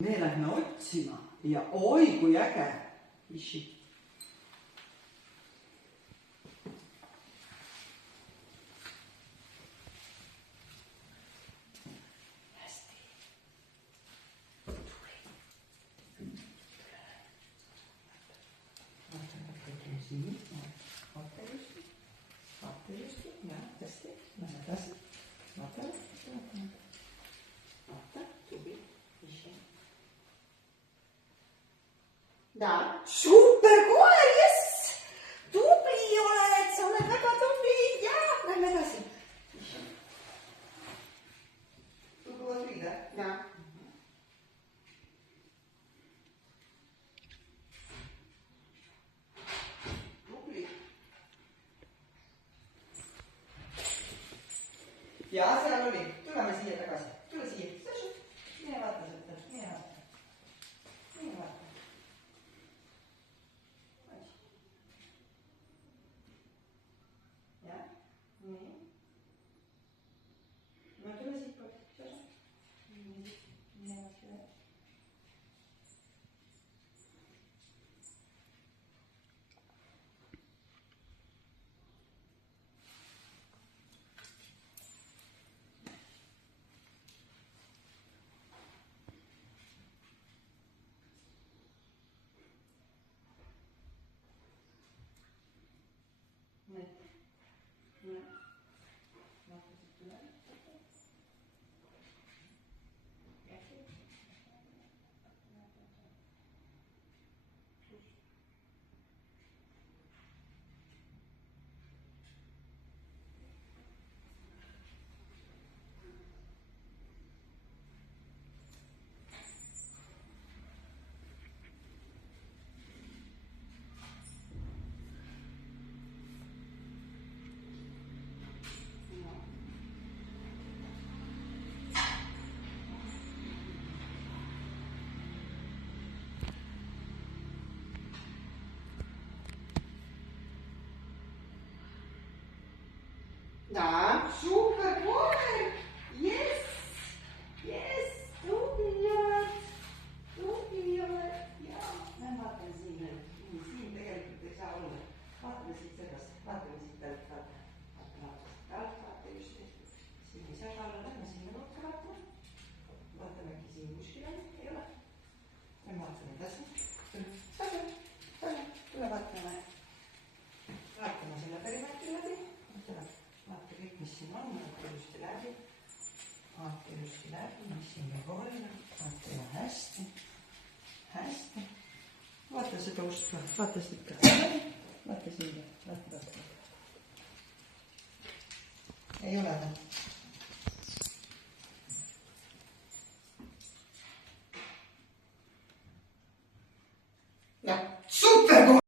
me lähme otsima ja oi kui äge. Iši. Hästi. Vaata siin. Vaata just. Vaata just. Ja, hästi. Lähme edasi. Vaata. Vaata. Tubli. Iši. Da. Super koer, jess! Tubli oled, sa oled väga tubli. Ja, lähme edasi. Tu było widać? Da. Tubli. Ja, seal oli. Tuleme siia tagasi. Tule siia. Mine vaata seda. Mine vaata. Mine vaata. Ja? Nii. No tule siit poolt. Mine vaata. Nii. Nii. Vaata siit tule. Da, super koer! Yes! Yes! Tubli oled! Tubli oled! Jaa, ma vaatan siin. Siin tegelikult ei saa olla. Vaatame siit sedasi. Vaatame siit alt. Vaata just. Siin ei saa olla. Lähme sinna kohta vaatama. Vaatame äkki siin kuskil on. Ei ole. Lähme vaatame edasi. Tule vaatame. Vaatame selle perimeetri läbi. Vaata kõik, mis siin on, vaata ilusti läbi. Vaata ilusti läbi, mis siin peab olla. Vaata ja hästi. Hästi. Vaata seda ust ka. Vaata siit ka. Vaata siin. Vaata. Ei ole ta. Jah, super!